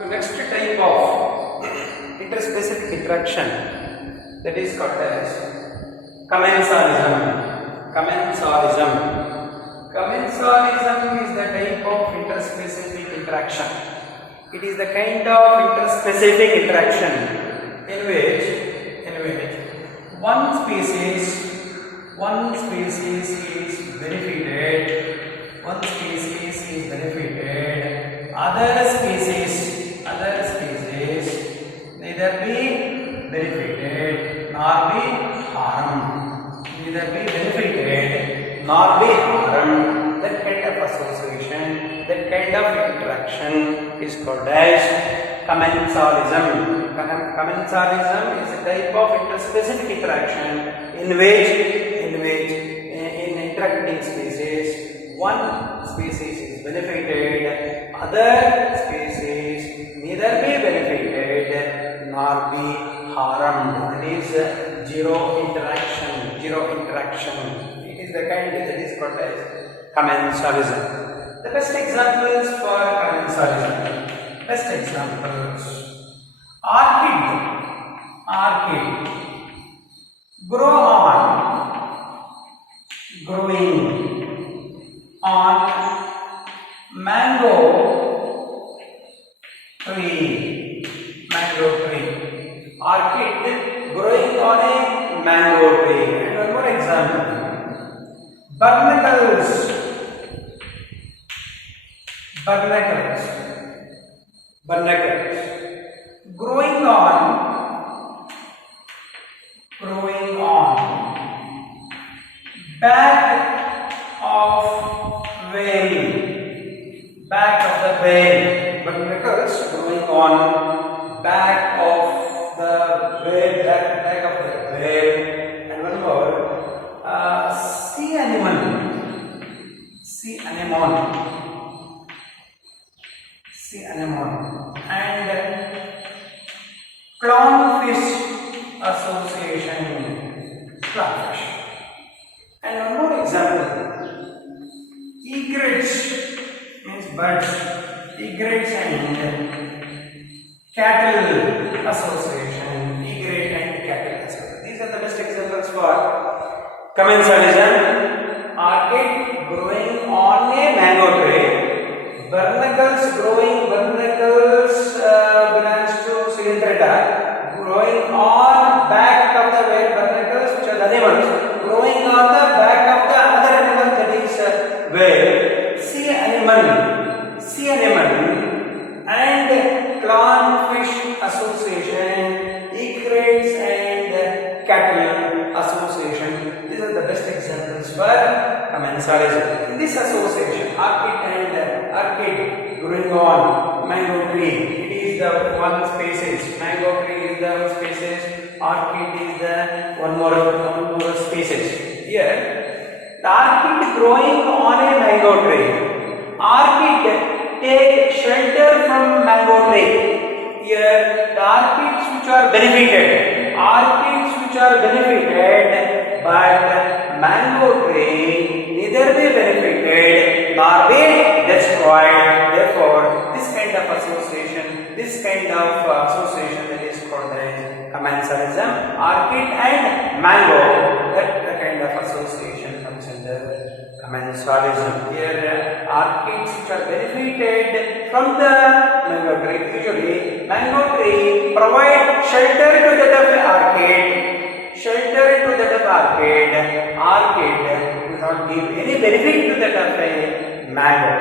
The next type of interspecific interaction, that is called as commensalism. Commensalism. Commensalism is the type of interspecific interaction. It is the kind of interspecific interaction in which one species is benefited, other species neither be benefited nor be harmed. That kind of association, that kind of interaction is called as commensalism. Commensalism is a type of interspecific interaction in which in interacting species, one species is benefited, other species neither be benefited nor be harmed. That is zero interaction. It is the kind that is called as commensalism. The best examples for commensalism. Orchid growing on mango tree. Orchid growing on a mango tree. And one more example. Barnacles growing on back of the whale. Barnacles growing on back of the whale. And one more, sea anemone and clownfish association. Clownfish. And one more example, egrets means birds. Egrets and cattle association. These are the best examples for commensalism. Orchid growing on a mango tree. Barnacles belongs to Cylindrita, growing on back of the whale. Barnacles, which are the animals, growing on the back of the other animal, that is whale. Sea anemone and clownfish association, egrets and cattle association. These are the best examples for commensalism. In this association, orchid growing on mango tree, it is the one species. Mango tree is the one species. Orchid is the one more species. Here, the orchid growing on a mango tree. Orchid take shelter from mango tree. Here, the orchids which are benefited, but mango tree neither be benefited nor be destroyed. Therefore, this kind of association that is called as commensalism. Orchid and mango, that kind of association comes under commensalism. Here, orchids which are benefited from the mango tree. Usually, mango tree provide shelter to that of orchid. Orchid will not give any benefit to that of a mango.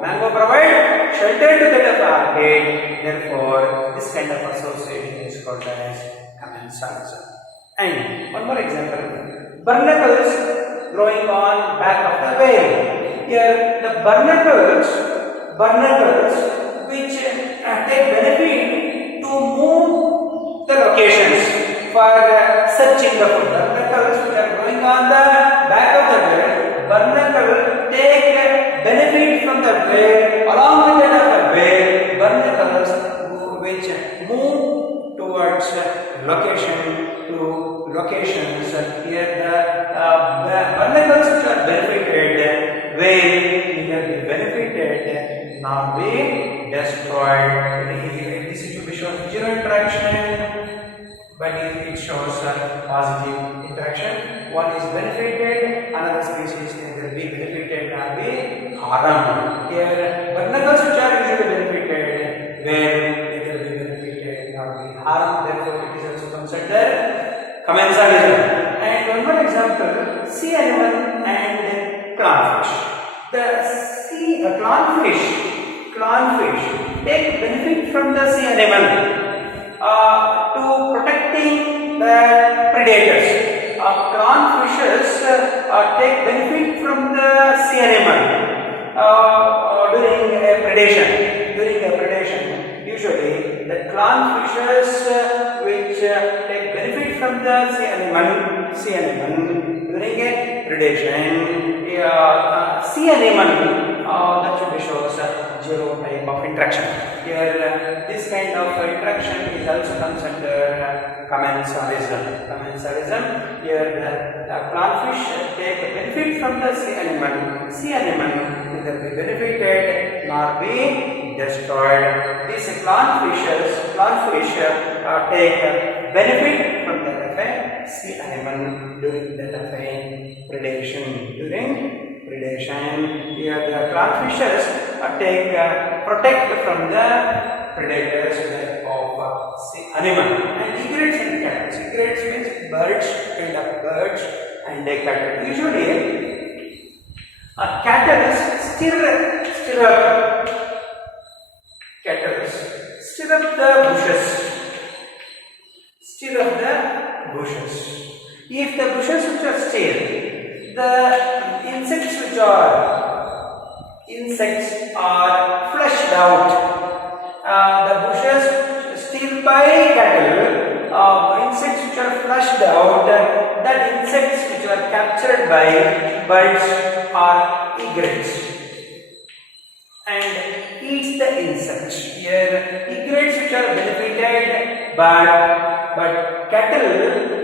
Mango provide shelter to that of orchid. Therefore, this kind of association is called as commensalism. And one more example, barnacles growing on back of the whale. Here, the barnacles which take benefit to move the locations for searching the food. Barnacles which are growing on the back of the whale. Barnacle take benefit from the whale. Along with that of the whale, barnacles which move towards locations. Here the barnacles which are benefited will either be benefited nor be destroyed. This should show zero interaction, but it shows positive interaction. One is benefited, another species neither be benefited nor be harmed. Here, barnacles which are usually benefited, where neither be benefited nor be harmed. Therefore, it is also considered commensalism. And one more example: sea animal and clownfish. The clownfish take benefit from the sea animal to protecting the predators. Clownfishes take benefit from the sea animal during a predation. Usually, the clownfishes which take benefit from the sea animal during a predation. Sea animal that should shows zero type of interaction. Here, this kind of interaction is also considered commensalism. Here, the clownfish take benefit from the sea animal. Sea animal neither be benefited nor be destroyed. These clownfish take benefit from the sea animal during the predation. Here the clownfishes protect from the predators of sea animal. And egrets and cattles. Egrets means birds and cattle. Usually, cattle stir up the bushes. If the bushes which are still, the insects are flushed out. The bushes still by cattle, insects which are flushed out, that insects which are captured by birds are egrets and eats the insects. Here, egrets which are benefited, but cattle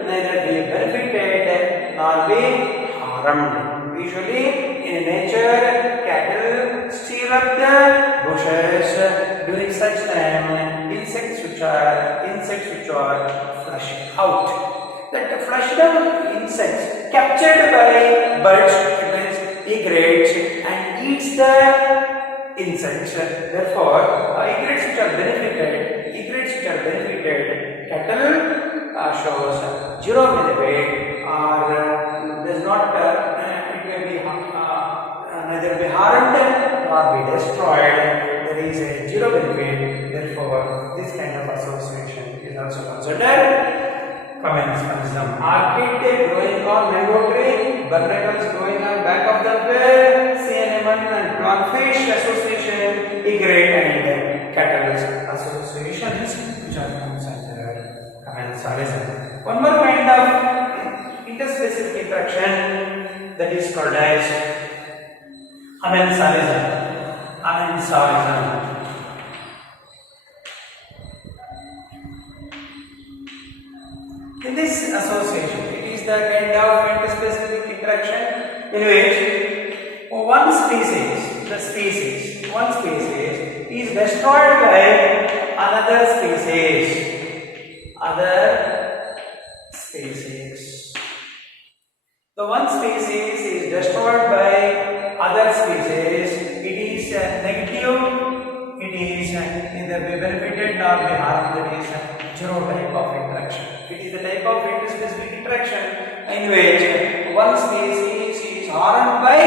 neither be benefited nor be harmed. Usually, in nature, cattle stir up the bushes during such time. Insects which are flushed out. That flushed out insects captured by birds, egrets, and eats the insects. Therefore, egrets which are benefited, cattle shows zero benefit or does not. It may be neither be harmed nor be destroyed. There is a zero benefit. Therefore, this kind of association is also considered commensalism. Orchid growing on mango tree, barnacles growing on back of the well, sea animal and clownfish association, egret and cattle associations which are considered commensalism. One more kind of interspecific interaction that is called as amensalism. In this association, it is the kind of interspecific interaction in which one species is destroyed by another species. The one species is destroyed by other species. It is negative. It is neither be benefited nor be harmed. It is zero type of interaction. It is the type of interspecific interaction in which one species is harmed by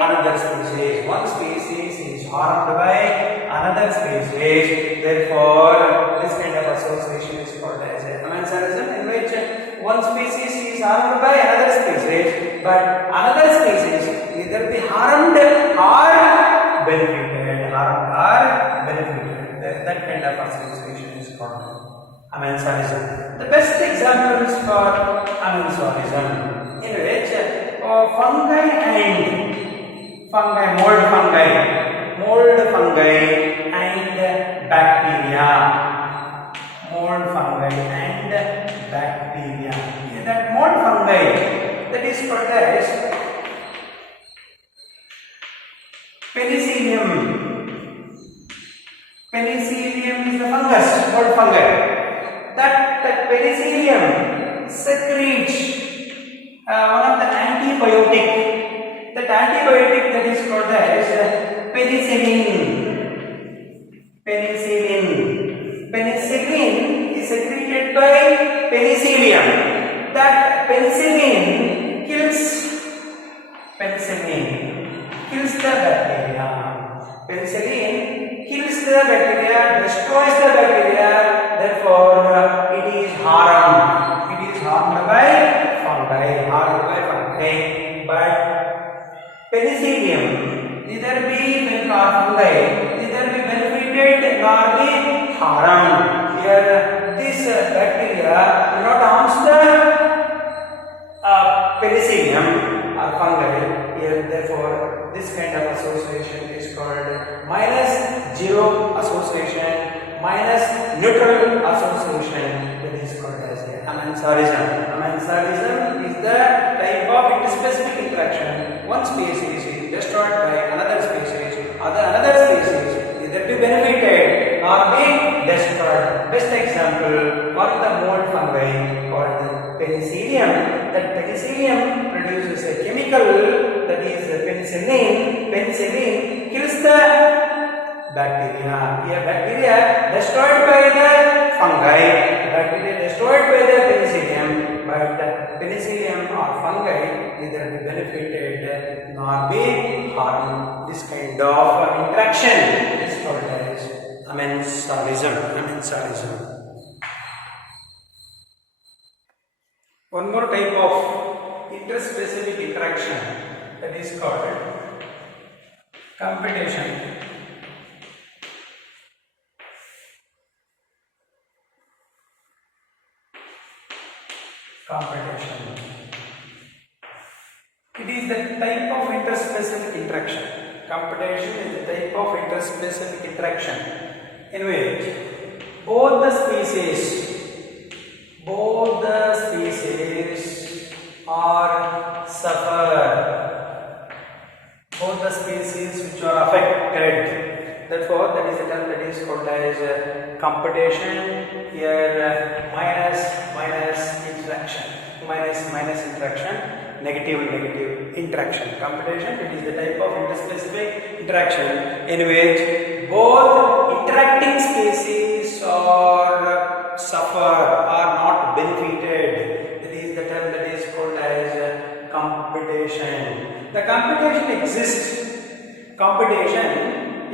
another species. One species is harmed by another species. Therefore, this kind of association is called as a commensalism, in which one species is harmed by another species, but another species either be harmed or benefited. That kind of association is called commensalism. The best examples for commensalism, in which mold fungi and bacteria. That mold fungi, that is called as Penicillium Penicillium is the fungus, not fungi. That penicillium secretes one of the antibiotic. That antibiotic that is called as penicillin. Penicillin is secreted by penicillium. That penicillin kills the bacteria. Penicillin kills the bacteria, destroys the bacteria. Therefore, it is harmed. It is harmed by fungi. But penicillium neither be benefited nor be harmed. Here, this bacteria do not harm the penicillium or fungi. Here, therefore, this kind of association is called -0 association, -neutral association. That is called as amansarism. Amansarism is the type of interspecific interaction. One species is destroyed by another species. Another species neither be benefited nor be destroyed. Best example, one of the mold fungi called the penicillium. That penicillium produces a chemical that is penicillin. Penicillin kills the bacteria. Here bacteria destroyed by the fungi. Bacteria destroyed by the penicillium. But penicillium or fungi neither be benefited nor be harmed. This kind of interaction is called as amansarism. One more type of interspecific interaction that is called competition. It is the type of interspecific interaction. Competition is the type of interspecific interaction in which both the species are suffer. Both the species which are affected. Therefore, that is the term that is called as competition. Here, minus interaction. Minus interaction. Negative interaction. Competition, it is the type of interspecific interaction in which both interacting species are suffer, are not benefited. That is the term that is called as competition. The competition exists. Competition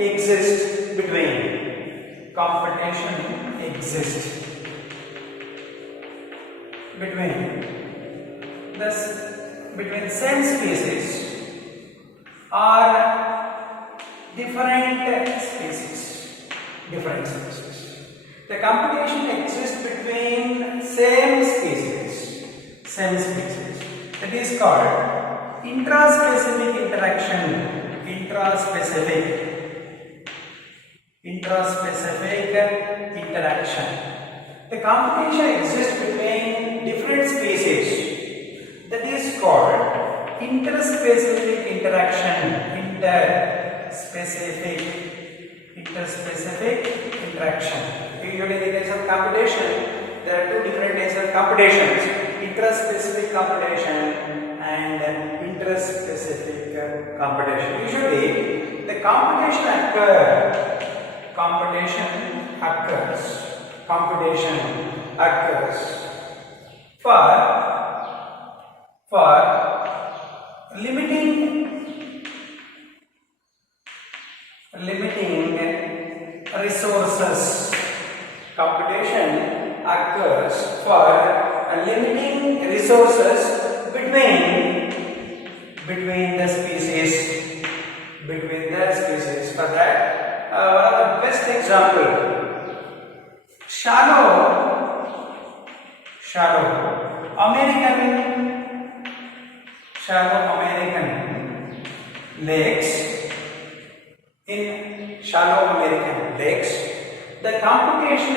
exists between same species or different species. The competition exists between same species. That is called intraspecific interaction. Intraspecific interaction. The competition exists between different species. That is called interspecific interaction. Interspecific interaction. Usually in the case of competition, there are two different types of competitions: intraspecific competition and interspecific competition. Usually, the competition occurs for limiting resources. Competition occurs for limiting resources between the species. For that, one of the best example, shallow American lakes. In shallow American lakes, the competition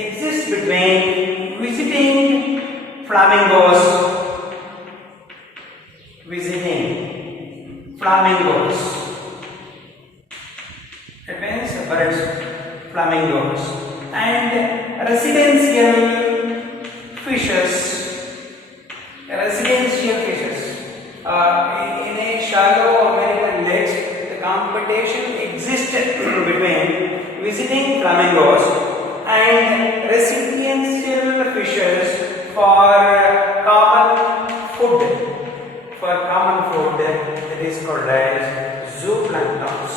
exists between visiting flamingos. birds, flamingos, and residential fishes. Residential fishes. In a shallow American lakes, the competition exists between visiting flamingos and residential fishes for common food. That is called as zooplanktons.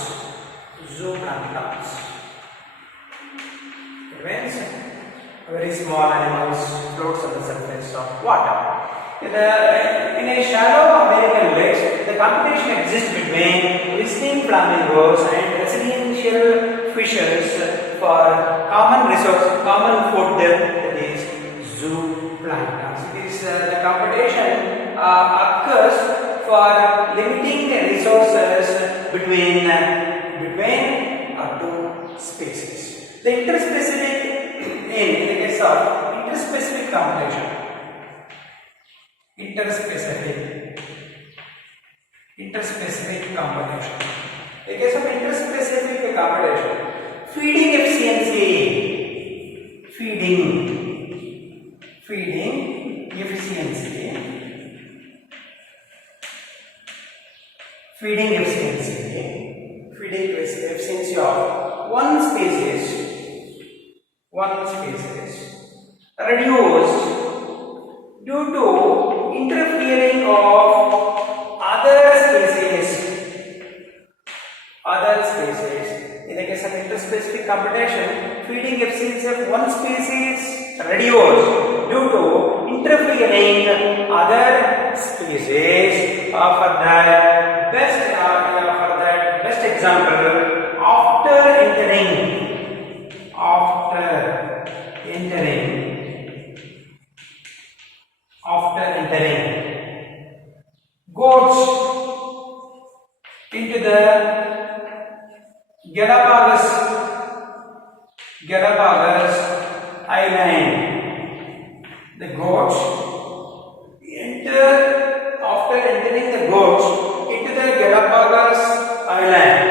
Zooplanktons. It means very small animals floats on the surface of water. In a shallow American lakes, the competition exists between visiting flamingos and residential fishes for common resource, common food, that is zooplanktons. It is the competition occurs for limiting resources between two species. The interspecific in the case of interspecific competition. Interspecific competition. In case of interspecific competition, feeding efficiency. Feeding efficiency of one species reduced due to interfering of other species. In the case of interspecific competition, feeding efficiency of one species reduced due to interfering other species. For that best example, after entering goats into the Galapagos Island. The goats after entering the goats into the Galapagos Island.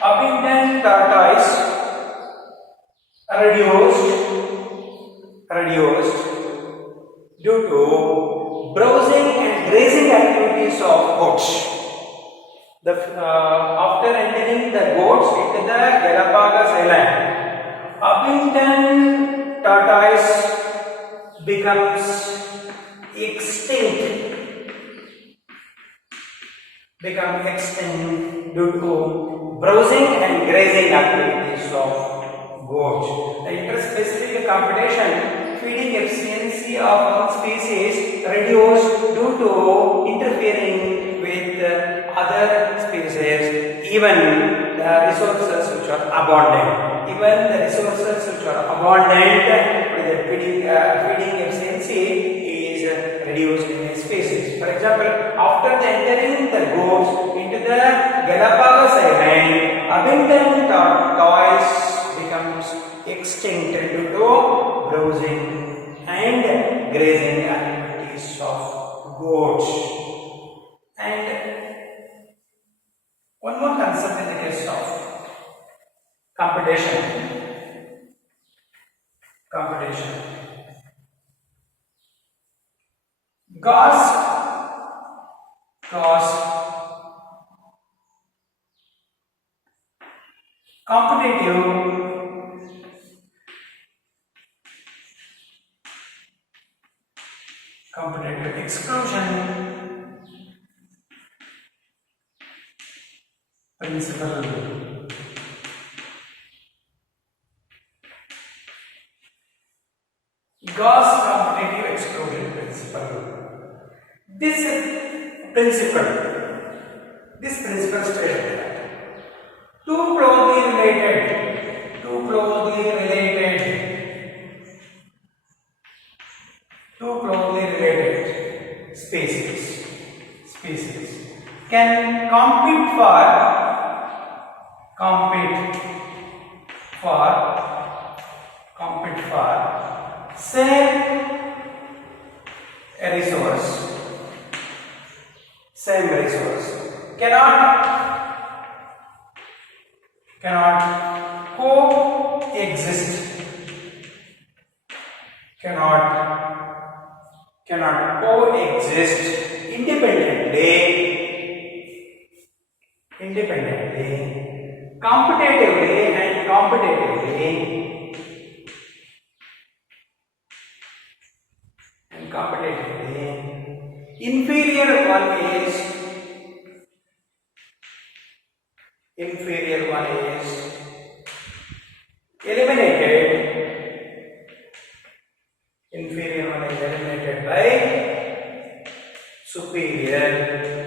Abundant tortoise reduced due to browsing and grazing activities of goats. After entering the goats into the Galapagos Island, abundant tortoise becomes extinct due to browsing and grazing activities of goats. The interspecific competition, feeding efficiency of one species reduced due to interfering with other species, even the resources which are abundant. The feeding efficiency is reduced in a species. For example, after entering the goats into the Galapagos Island, abundant tortoise becomes extinct due to browsing and grazing activities of goats. And one more concept in the case of competition. Gauss competitive exclusion principle. Gauss competitive exclusion principle. This principle states that two closely related species can compete for compete for same resource cannot coexist independently, competitively and competitively inferior one is eliminated. Inferior one is eliminated by superior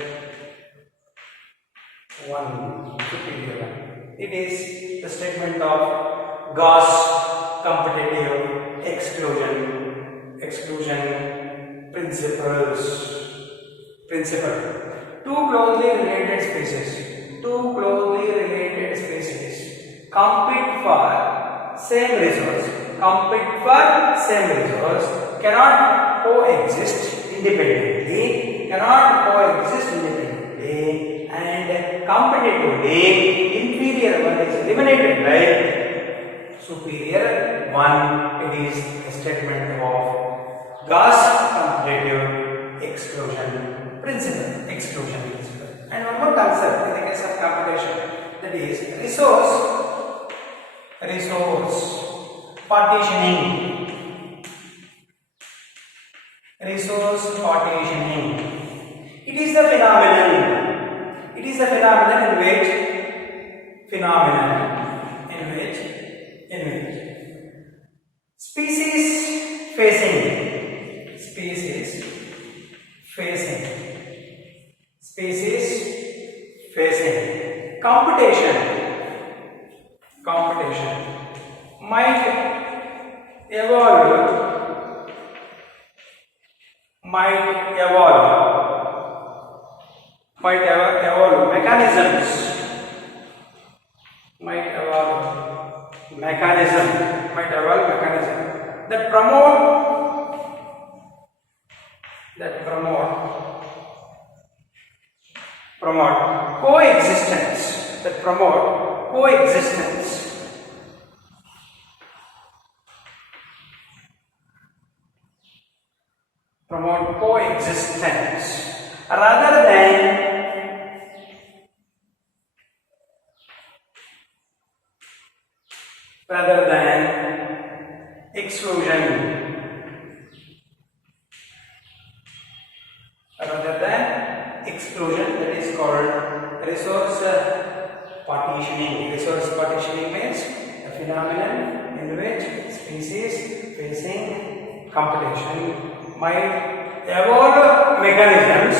one. It is the statement of Gauss competitive exclusion principle. Two closely related species compete for same resource cannot coexist independently and competitively inferior one is eliminated by superior one. It is a statement of Gauss competitive exclusion principle. And one more concept in the case of computation, that is resource partitioning. It is the phenomenon in which species facing competition might evolve mechanism that promote coexistence. Rather than exclusion. That is called resource partitioning. Means a phenomenon in which species facing competition might evolve mechanism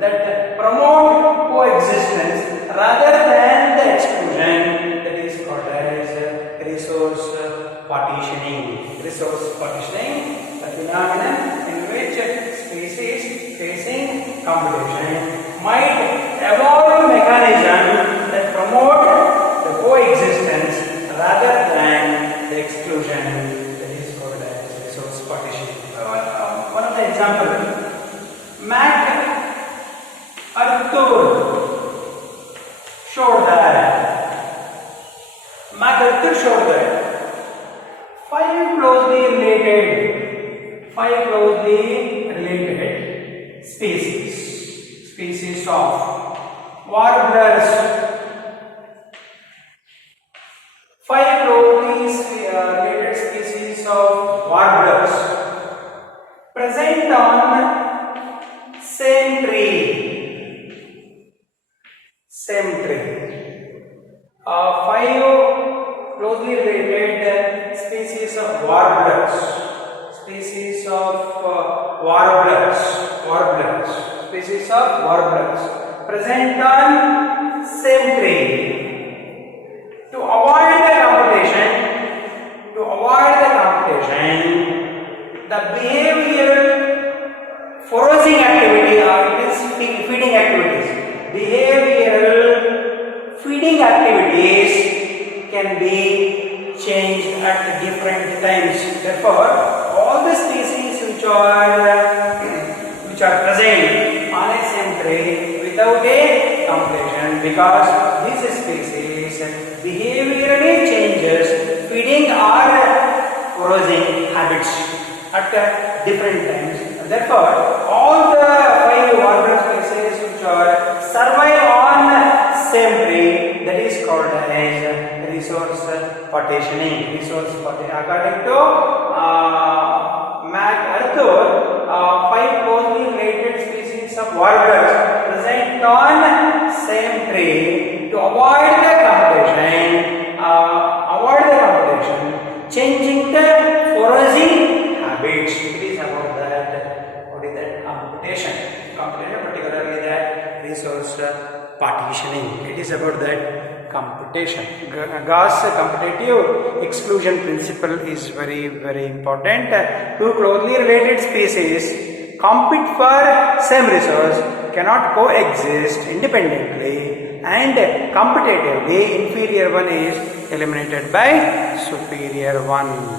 that promote coexistence rather than the exclusion. That is called as resource partitioning. A phenomenon in which species facing competition might evolve mechanism that promote the coexistence rather than the exclusion. That is called as resource partitioning. One of the examples, MacArthur showed that five closely related species of warblers. Five closely related species of warblers present on same tree. Five closely related species of warblers present on same tree. To avoid the competition, the behavioral foraging activity or feeding activities can be changed at different times. Therefore, all the species which are present on a same tree without a competition, because these species behaviorally changes, feeding or foraging habits at different times. Therefore, all the 5 organ species which are survive on same tree, that is called as resource partitioning. According to MacArthur, 5 closely related species of warblers present on same tree to avoid the competition, changing the foraging habits. It is about that. What is that? Competition, particularly that resource partitioning. It is about that competition. Gauss competitive exclusion principle is very important. 2 closely related species compete for same resource, cannot coexist independently, and competitively inferior one is eliminated by superior one.